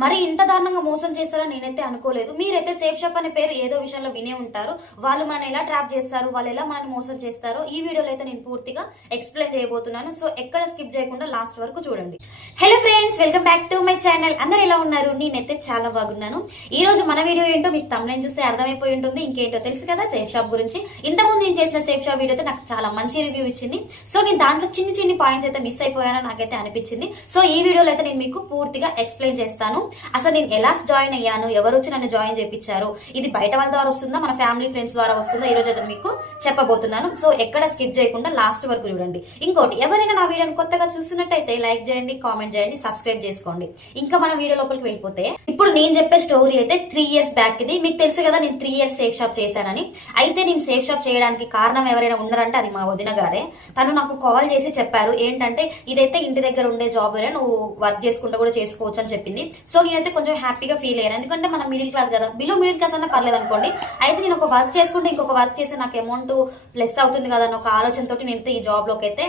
మరి ఇంత దారుణంగా మోసం చేస్తారని నేనైతే అనుకోలేదు. మీరైతే సేఫ్ షాప్ అనే పేరు ఏదో విషయంలో వినే ఉంటారు. వాళ్ళు మనల్ని ఎలా ట్రాప్ చేస్తారు, వాళ్ళు ఎలా మనల్ని మోసం చేస్తారో ఈ వీడియోలో అయితే నేను పూర్తిగా ఎక్స్ప్లెయిన్ చేయబోతున్నాను. సో ఎక్కడ స్కిప్ చేయకుండా లాస్ట్ వరకు చూడండి. Hello friends, welcome back to my channel. అందరు ఎలా ఉన్నారు? నేనైతే చాలా బాగున్నాను. ఈ రోజు మన వీడియో ఏంటో మీకు తమ్ముని చూస్తే అర్థమైపోయి ఉంటుంది. ఇంకేంటో తెలుసు కదా, సేఫ్ షాప్ గురించి. ఇంతకుముందు నేను చేసిన సేఫ్ షాప్ వీడియో అయితే నాకు చాలా మంచి రివ్యూ ఇచ్చింది. సో నేను దాంట్లో చిన్ని పాయింట్స్ అయితే మిస్ అయిపోయానో నాకైతే అనిపించింది. సో ఈ వీడియోలో అయితే నేను మీకు పూర్తిగా ఎక్స్ప్లెయిన్ చేస్తాను. అసలు నేను ఎలా జాయిన్ అయ్యాను, ఎవరు వచ్చి నన్ను జాయిన్ చేయించారు, ఇది బయట వాళ్ళ ద్వారా వస్తుందా, మన ఫ్యామిలీ ఫ్రెండ్స్ ద్వారా వస్తుందా, ఈ రోజు అయితే మీకు చెప్పబోతున్నాను. సో ఎక్కడ స్కిప్ చేయకుండా లాస్ట్ వరకు చూడండి. ఇంకోటి, ఎవరైనా నా వీడియోని కొత్తగా చూస్తున్నట్టయితే లైక్ చేయండి, కామెంట్ చేయండి, సబ్స్క్రైబ్ చేసుకోండి. ఇంకా మన వీడియో లోపలికి వెళ్ళిపోతే, ఇప్పుడు నేను చెప్పే స్టోరీ అయితే 3 years బ్యాక్. ఇది మీకు తెలుసు కదా, నేను 3 years సేఫ్ షాప్ చేశానని. అయితే నేను సేఫ్ షాప్ చేయడానికి కారణం ఎవరైనా ఉన్నారంటే అది మా వదిన గారే. తను నాకు కాల్ చేసి చెప్పారు ఏంటంటే, ఇదైతే ఇంటి దగ్గర ఉండే జాబ్, నువ్వు వర్క్ చేసుకుంటూ కూడా చేసుకోవచ్చు అని చెప్పింది. సో నేనైతే కొంచెం హ్యాపీగా ఫీల్ అయ్యాను. ఎందుకంటే మనం మిడిల్ క్లాస్ కదా, బిలో మిడిల్ క్లాస్ అన్నా పర్లేదు అనుకోండి. అయితే నేను ఒక వర్క్ చేసుకుంటే ఇంకొక వర్క్ చేస్తే నాకు అమౌంట్ ప్లస్ అవుతుంది కదా అని ఒక ఆలోచనతో నేనైతే ఈ జాబ్ లోకి అయితే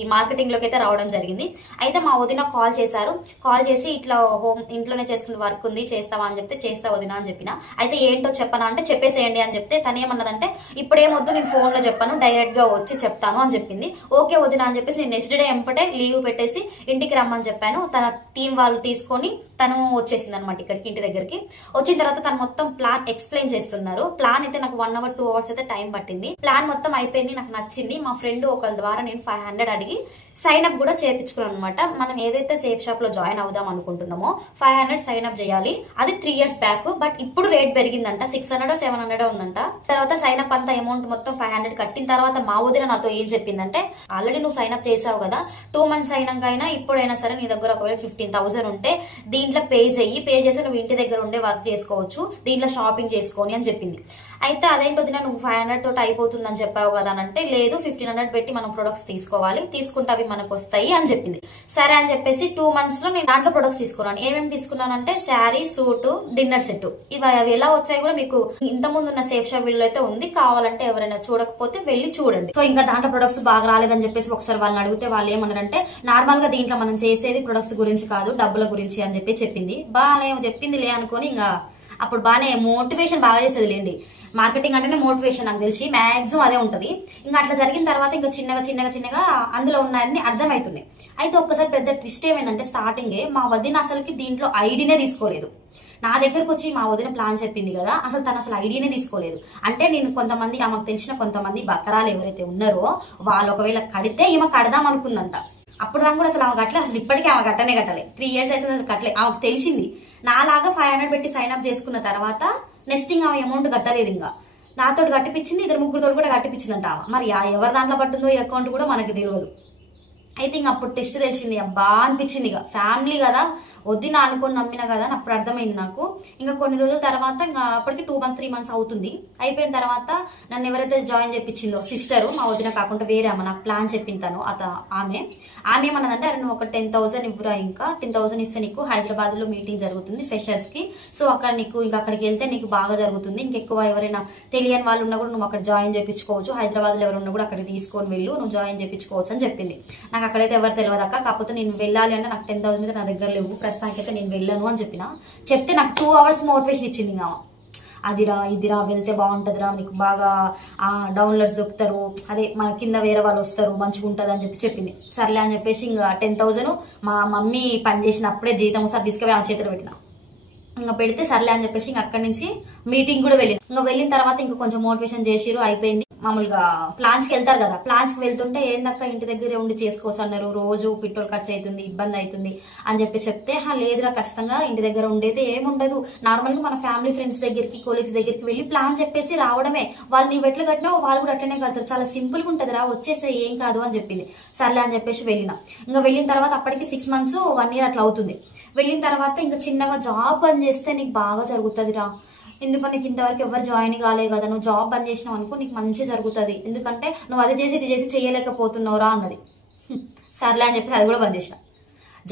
ఈ మార్కెటింగ్ లోకి అయితే రావడం జరిగింది. అయితే మా వదిన కాల్ చేశారు. కాల్ చేసి ఇట్లా ఇంట్లోనే చేసుకునే వర్క్ ఉంది, చేస్తావా అని చెప్తే చేస్తా వదిన అని చెప్పిన. అయితే ఏంటో చెప్పనా అంటే చెప్పేసేయండి అని చెప్తే తనేమన్నదంటే, ఇప్పుడేమొద్దు, నేను ఫోన్ లో చెప్పాను, డైరెక్ట్ గా వచ్చి చెప్తాను అని చెప్పింది. ఓకే వదిన అని చెప్పేసి నేను నెక్స్ట్ డే ఎంపటే లీవ్ పెట్టేసి ఇంటికి రమ్మని చెప్పాను. తన టీం వాళ్ళు తీసుకొని తను వచ్చేసింది అనమాట ఇక్కడికి, ఇంటి దగ్గరికి. వచ్చిన తర్వాత తను మొత్తం ప్లాన్ ఎక్స్ప్లెయిన్ చేస్తున్నారు. ప్లాన్ అయితే నాకు 1 hour 2 hours అయితే టైం పట్టింది. ప్లాన్ మొత్తం అయిపోయింది, నాకు నచ్చింది. మా ఫ్రెండ్ ఒకళ్ళ ద్వారా నేను 500 అడిగి సైన్ అప్ కూడా చేయించుకున్నాను అనమాట. మనం ఏదైతే సేఫ్ షాప్ లో జాయిన్ అవుదాం అనుకుంటున్నామో 500 సైన్ అప్ చేయాలి. అది 3 years బ్యాక్. బట్ ఇప్పుడు రేట్ పెరిగిందంట, 600 700 ఉందంట. తర్వాత సైన్ అప్ అంతా అమౌంట్ మొత్తం 500 కట్టిన తర్వాత మా వదిన నాతో ఏం చెప్పిందంటే, ఆల్రెడీ నువ్వు సైన్ అప్ చేసావు కదా, 2 months అయినాకైనా ఇప్పుడైనా సరే నీ దగ్గర ఒకవేళ 15,000 ఉంటే దీంట్లో పే చేసి నువ్వు ఇంటి దగ్గర ఉండే వర్క్ చేసుకోవచ్చు, దీంట్లో షాపింగ్ చేసుకొని అని చెప్పింది. అయితే అదేంటి వదిన, నువ్వు 500 తోటి అయిపోతుందని చెప్పావు కదా అని అంటే, లేదు 1500 పెట్టి మనం ప్రొడక్ట్స్ తీసుకోవాలి, తీసుకుంటే అవి మనకు వస్తాయి అని చెప్పింది. సరే అని చెప్పేసి 2 months లో నేను దాంట్లో ప్రొడక్ట్స్ తీసుకున్నాను. ఏమేమి తీసుకున్నానంటే, శారీ, సూట్, డిన్నర్ సెట్. అవి ఎలా వచ్చాయి కూడా మీకు ఇంత ముందు ఉన్న సేఫ్ షాప్ వీడియోలో అయితే ఉంది. కావాలంటే ఎవరైనా చూడకపోతే వెళ్ళి చూడండి. సో ఇంకా దాంట్లో ప్రొడక్ట్స్ బాగా రాలేదని చెప్పేసి ఒకసారి వాళ్ళని అడిగితే వాళ్ళు ఏమన్నారంటే, నార్మల్ గా దీంట్లో మనం చేసేది ప్రొడక్ట్స్ గురించి కాదు, డబ్బుల గురించి అని చెప్పి చెప్పింది. బాగా చెప్పింది లే అనుకుని ఇంకా అప్పుడు బాగానే మోటివేషన్ బాగా చేసేది లేండి. మార్కెటింగ్ అంటేనే మోటివేషన్, నాకు తెలిసి మాక్సిమం అదే ఉంటది. ఇంకా అట్లా జరిగిన తర్వాత ఇంకా చిన్నగా అందులో ఉన్నాయని అర్థమవుతున్నాయి. అయితే ఒక్కసారి పెద్ద ట్విస్ట్ ఏమైందంటే, స్టార్టింగే మా వదిన అసలుకి దీంట్లో ఐడినే తీసుకోలేదు. నా దగ్గరకు వచ్చి మా వదిన ప్లాన్ చెప్పింది కదా, అసలు తను అసలు ఐడియానే తీసుకోలేదు. అంటే నేను కొంతమంది, ఆమెకు తెలిసిన కొంతమంది బకరాలు ఎవరైతే ఉన్నారో వాళ్ళు ఒకవేళ కడితే ఈమె కడదాం అనుకుందంట. అప్పుడు దాకా కూడా అసలు ఆమె కట్టలే, అసలు ఇప్పటికీ ఆమె కట్టలే. 3 years అయితే అసలు కట్టలే. ఆమెకు తెలిసింది. నాలాగా 500 పెట్టి సైన్ అప్ చేసుకున్న తర్వాత నెక్స్ట్ ఇంకా ఆమె అమౌంట్ కట్టలేదు. ఇంకా నాతో కట్టిపించింది, 2-3 కూడా కట్టిపించిందంట ఆమె. మరి ఎవరి దాంట్లో పట్టిందో ఈ అకౌంట్ కూడా మనకి తెలియదు. అయితే ఇంక అప్పుడు టెస్ట్ తెలిసింది, అబ్బా అనిపించింది. ఇక ఫ్యామిలీ కదా, వద్దిన అనుకొని నమ్మినా కదా అని అప్పుడు అర్థమైంది నాకు. ఇంకా కొన్ని రోజుల తర్వాత, ఇంకా అప్పటికి 2 months 3 months అవుతుంది. అయిపోయిన తర్వాత నన్ను ఎవరైతే జాయిన్ చేయించిందో సిస్టర్, మా వదిన కాకుండా వేరే ఆమె, నాకు ప్లాన్ చెప్పింతాను ఆమె ఏమన్నదంటే, అరే నువ్వు ఒక 10,000 ఇవ్వరా, ఇంకా 10,000 ఇస్తే నీకు హైదరాబాద్ లో మీటింగ్ జరుగుతుంది ఫ్రెషర్స్ కి. సో అక్కడ నీకు ఇంకా అక్కడికి వెళ్తే నీకు బాగా జరుగుతుంది. ఇంకెక్కువ ఎవరైనా తెలియని వాళ్ళు ఉన్నా కూడా నువ్వు అక్కడ జాయిన్ చేయించుకోవచ్చు, హైదరాబాద్ లో ఎవరున్నా కూడా అక్కడికి తీసుకొని వెళ్ళు, నువ్వు జాయిన్ చేయించుకోవచ్చు అని చెప్పింది. నాకు అక్కడైతే ఎవరు తెలియదు అక్క, కాకపోతే నేను వెళ్ళాలి అంటే నాకు 10,000 అయితే నా దగ్గర లేవు, ప్రస్తుతానికైతే నేను వెళ్ళను అని చెప్పిన. చెప్తే నాకు 2 hours మోటివేషన్ ఇచ్చింది. ఇంకా అదిరా ఇదిరా వెళ్తే బాగుంటదిరా, మీకు బాగా డౌన్లోడ్స్ దొరుకుతారు, అదే మన కింద వేరే వాళ్ళు వస్తారు, మంచిగా ఉంటుంది అని చెప్పింది. సర్లే అని చెప్పేసి ఇంకా 10,000 మా మమ్మీ పని చేసినప్పుడే జీతం సార్ తీసుకుపోయి ఆమె చేతిలో పెట్టిన. ఇంకా పెడితే సర్లే అని చెప్పేసి ఇంకా అక్కడి నుంచి మీటింగ్ కూడా వెళ్ళిన. ఇంకా వెళ్ళిన తర్వాత ఇంకా కొంచెం మోటివేషన్ చేసిరు, అయిపోయింది. మామూలుగా ప్లాన్స్ కి వెళ్తారు కదా, ప్లాన్స్ కి వెళ్తుంటే ఏందక్క ఇంటి దగ్గరే ఉండి చేసుకోవచ్చు అన్నారు, రోజు పెట్రోల్ ఖర్చు అవుతుంది, ఇబ్బంది అవుతుంది అని చెప్తే, లేదురా ఖచ్చితంగా ఇంటి దగ్గర ఉండేది ఏముండదు, నార్మల్ గా మన ఫ్యామిలీ ఫ్రెండ్స్ దగ్గరికి, కొలీగ్స్ దగ్గరికి వెళ్ళి ప్లాన్ చెప్పేసి రావడమే, వాళ్ళు నీవు ఎట్లా కట్టినావు వాళ్ళు కూడా అట్లనే కడతారు, చాలా సింపుల్ గా ఉంటది రా, వచ్చేస్తే ఏం కాదు అని చెప్పింది. సర్లే అని చెప్పేసి వెళ్ళిన. ఇంకా వెళ్ళిన తర్వాత అప్పటికి 6 months 1 year అట్లా అవుతుంది. వెళ్ళిన తర్వాత ఇంకా చిన్నగా జాబ్ బంద్ చేస్తే నీకు బాగా జరుగుతుంది రా, ఎందుకంటే నీకు ఇంతవరకు ఎవరు జాయిన్ కాలే కదా, నువ్వు జాబ్ బంద్ చేసినావు అనుకో నీకు మంచి జరుగుతుంది, ఎందుకంటే నువ్వు అది చేసి ఇది చేసి చేయలేకపోతున్నావురా అన్నది. సర్లే అని చెప్పి అది కూడా బంద్ చేసిన.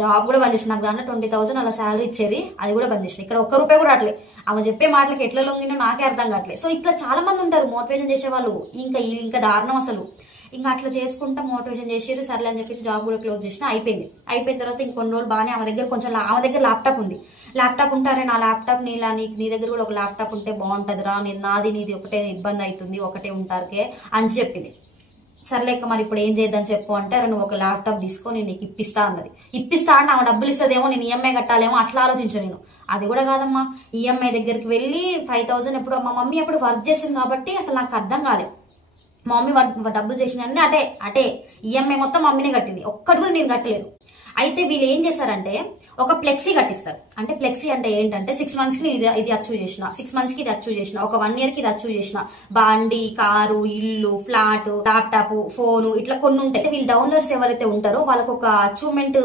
జాబ్ కూడా బంద్ చేసిన. నాకు దాంట్లో 20,000 అలా శాలరీ ఇచ్చేది, అది కూడా బంద్ చేసిన. ఇక్కడ 1 రూపాయి కూడా అట్లే. ఆమె చెప్పే మాటలకి ఎట్లా లొంగినో నాకే అర్థం కావట్లేదు. సో ఇట్లా చాలా మంది ఉంటారు మోటివేషన్ చేసేవాళ్ళు, ఇంకా దారుణం అసలు. ఇంకా అట్లా చేసుకుంటా మోటివేషన్ చేసారు. సర్లే అని చెప్పేసి జాబ్ కూడా క్లోజ్ చేసిన. అయిపోయిన తర్వాత ఇంకొన్ని రోజులు బాగానే ఆమె దగ్గర ల్యాప్టాప్ ఉంది. ల్యాప్టాప్ ఉంటారే నా ల్యాప్టాప్ నీలా నీ దగ్గర కూడా ఒక ల్యాప్టాప్ ఉంటే బాగుంటుందిరా, నేను నాది నీది ఒకటే ఇబ్బంది అవుతుంది, ఒకటే ఉంటారుకే అని చెప్పింది. సర్లేక మరి ఇప్పుడు ఏం చేద్దాం చెప్పు అంటే, నువ్వు ఒక ల్యాప్టాప్ తీసుకో నేను నీకు ఇప్పిస్తా అన్నది. ఇప్పిస్తా అంటే ఆమె డబ్బులు ఇస్తుందేమో, నేను ఈఎంఐ కట్టాలేమో అట్లా ఆలోచించాను నేను. అది కూడా కాదమ్మా, ఈఎంఐ దగ్గరికి వెళ్ళి 5000 ఎప్పుడు మా మమ్మీ ఎప్పుడు వర్క్ చేసింది కాబట్టి అసలు నాకు అర్థం కాలేదు. మా మమ్మీ డబ్బులు చేసిన అన్ని అటే ఈఎంఐ మొత్తం మమ్మీనే కట్టింది, ఒక్కటి కూడా నేను కట్టలేదు. అయితే వీళ్ళు ఏం చేశారంటే ఒక ఫ్లెక్సీ కట్టిస్తారు. అంటే ఫ్లెక్సీ అంటే ఏంటంటే 6 months కి ఇది అచీవ్ చేసిన, 6 months కి ఇది అచీవ్ చేసిన, ఒక 1 year కి ఇది అచీవ్ చేసిన, బండి, కారు, ఇల్లు, ఫ్లాట్, ల్యాప్టాప్, ఫోను ఇట్లా కొన్ని ఉంటాయి. వీళ్ళు డౌన్లోడ్స్ ఎవరైతే ఉంటారో వాళ్ళకు ఒక అచీవ్మెంట్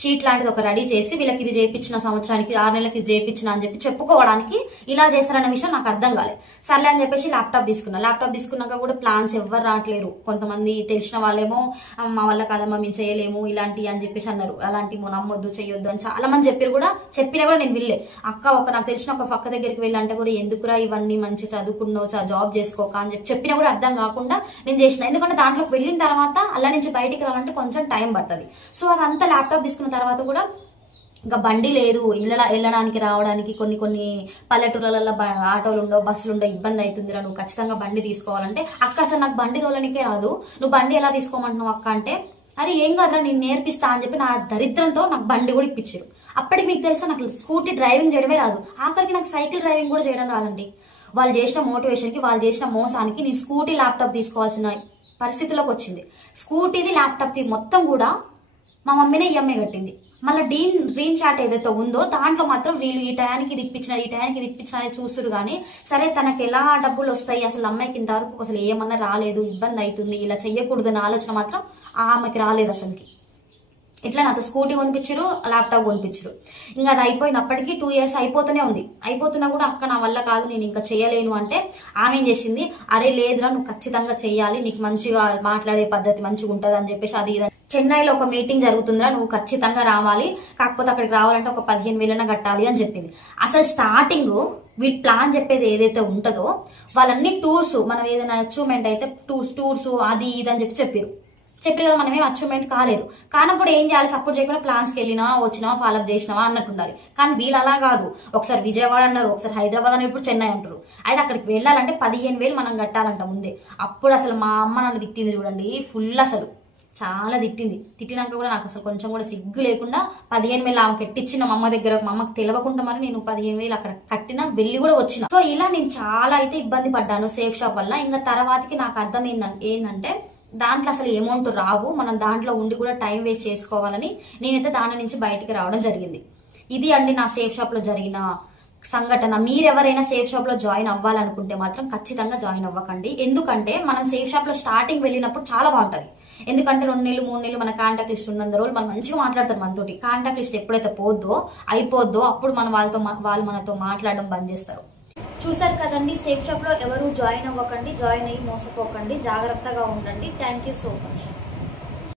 షీట్ లాంటిది ఒక రెడీ చేసి వీళ్ళకి ఇది చేయించిన, సంవత్సరానికి 6 నెలలకి ఇది చేయించిన అని చెప్పి చెప్పుకోవడానికి ఇలా చేస్తారన్న విషయం నాకు అర్థం కాలేదు. సర్లే అని చెప్పేసి ల్యాప్టాప్ తీసుకున్నా. ల్యాప్టాప్ తీసుకున్నాక కూడా ప్లాన్స్ ఎవరు రావట్లేరు. కొంతమంది తెలిసిన వాళ్ళేమో మా వల్ల కాదమ్మా మేము చేయలేము ఇలాంటి అని చెప్పేసి అన్నారు. అలాంటి నమ్మొద్దు చెయ్యొద్దు అని చాలా మంది చెప్పినా కూడా నేను వినలే. నాకు తెలిసిన ఒక పక్క దగ్గరికి వెళ్ళంటే కూడా ఎందుకురా ఇవన్నీ, మంచి చదువుకున్నావు, జాబ్ చేసుకోక అని చెప్పినా కూడా అర్థం కాకుండా నేను చేసిన. ఎందుకంటే దాంట్లోకి వెళ్ళిన తర్వాత అలా నుంచి బయటికి రావాలంటే కొంచెం టైం పడుతుంది. సో అదంతా ల్యాప్టాప్ తీసుకున్న తర్వాత కూడా ఇంకా బండి లేదు, వెళ్ళడానికి రావడానికి కొన్ని పల్లెటూర్లలో ఆటోలు ఉండవు, బస్సులు ఉండవు, ఇబ్బంది అవుతుందిరా, నువ్వు ఖచ్చితంగా బండి తీసుకోవాలంటే, అక్క అసలు నాకు బండి తోలనికే రాదు, నువ్వు బండి ఎలా తీసుకోమంటున్నావు అక్క అంటే, అరే ఏం కాదురా నేను నేర్పిస్తా అని చెప్పి నా దరిద్రంతో నాకు బండి కూడా ఇప్పించారు. అప్పటికి మీకు తెలుసా నాకు స్కూటీ డ్రైవింగ్ చేయడమే రాదు, ఆఖరికి నాకు సైకిల్ డ్రైవింగ్ కూడా చేయడం రాదండి. వాళ్ళు చేసిన మోటివేషన్కి, వాళ్ళు చేసిన మోసానికి నేను స్కూటీ ల్యాప్టాప్ తీసుకోవాల్సిన పరిస్థితిలోకి వచ్చింది. స్కూటీది ల్యాప్టాప్ది మొత్తం కూడా మా మమ్మీనే ఈఎంఐ కట్టింది. మళ్ళీ డ్రీమ్ చాట్ ఏదైతే ఉందో దాంట్లో మాత్రం వీళ్ళు ఈ టయానికి ఇది ఇప్పించిన అని చూస్తురు. కానీ సరే తనకి ఎలా డబ్బులు వస్తాయి, అసలు అమ్మాయికి ఇంతవరకు అసలు ఏమన్నా రాలేదు, ఇబ్బంది అవుతుంది, ఇలా చెయ్యకూడదని ఆలోచన మాత్రం ఆమెకి రాలేదు అసలుకి. ఇట్లా నాతో స్కూటీ కొనిపించారు, ల్యాప్టాప్ కొనిపించారు. ఇంకా అది అయిపోయింది. అప్పటికి 2 years అయిపోతూనే ఉంది. అయిపోతున్నా కూడా అక్క నా వల్ల కాదు, నేను ఇంకా చేయలేను అంటే ఆమె ఏం చేసింది, అరే లేదురా నువ్వు ఖచ్చితంగా చెయ్యాలి, నీకు మంచిగా మాట్లాడే పద్ధతి మంచిగా ఉంటుంది అని చెప్పేసి అది చెన్నైలో ఒక మీటింగ్ జరుగుతుందిరా, నువ్వు ఖచ్చితంగా రావాలి, కాకపోతే అక్కడికి రావాలంటే ఒక 15,000 కట్టాలి అని చెప్పింది. అసలు స్టార్టింగ్ వీటి ప్లాన్ చెప్పేది ఏదైతే ఉంటుందో వాళ్ళన్ని టూర్స్, మనం ఏదైనా అచీవ్మెంట్ అయితే టూర్స్ అది ఇది అని చెప్పారు కదా, మనమేం అచీవ్మెంట్ కాలేదు. కానప్పుడు ఏం చేయాలి, సపోర్ట్ చేయకుండా ప్లాన్స్కి వచ్చినావా ఫాలోఅప్ చేసినావా అన్నట్టు ఉండాలి. కానీ వీళ్ళు అలా కాదు, ఒకసారి విజయవాడ అన్నారు, ఒకసారి హైదరాబాద్ అని, ఇప్పుడు చెన్నై అంటారు. అయితే అక్కడికి వెళ్ళాలంటే 15,000 మనం కట్టాలంట ముందే. అప్పుడు అసలు మా అమ్మ నన్ను తిట్టింది చూడండి, ఫుల్ అసలు చాలా తిట్టింది. తిట్టినాక కూడా నాకు అసలు కొంచెం కూడా సిగ్గు లేకుండా 15,000 ఆమెకు ఎట్టిచ్చిన మా అమ్మ దగ్గర, మా అమ్మకి తెలియకుండా మరి నేను 15,000 అక్కడ కట్టినా, వెళ్ళి కూడా వచ్చిన. సో ఇలా నేను చాలా అయితే ఇబ్బంది పడ్డాను సేఫ్ షాప్ వల్ల. ఇంకా తర్వాతకి నాకు అర్థం ఏంటంటే దాంట్లో అసలు అమౌంట్ రావు, మనం దాంట్లో ఉండి కూడా టైం వేస్ట్ చేసుకోవాలని నేనైతే దాని నుంచి బయటికి రావడం జరిగింది. ఇది అండి నా సేఫ్ షాప్ లో జరిగిన సంఘటన. మీరెవరైనా సేఫ్ షాప్ లో జాయిన్ అవ్వాలనుకుంటే మాత్రం ఖచ్చితంగా జాయిన్ అవ్వకండి. ఎందుకంటే మనం సేఫ్ షాప్ లో స్టార్టింగ్ వెళ్ళినప్పుడు చాలా బాగుంటది. ఎందుకంటే 2 నెలలు 3 నెలలు మన కాంటాక్ట్ లిస్ట్ ఉన్నంత రోజులు మనం మంచిగా మాట్లాడతారు మనతోటి. కాంటాక్ట్ లిస్ట్ ఎప్పుడైతే అయిపోద్దో అప్పుడు వాళ్ళు మనతో మాట్లాడడం బంద్ చేస్తారు. చూసారు కదండి, సేఫ్ షాప్ లో ఎవరు జాయిన్ అవ్వకండి, జాయిన్ అయ్యి మోసపోకండి, జాగ్రత్తగా ఉండండి. Thank you so much.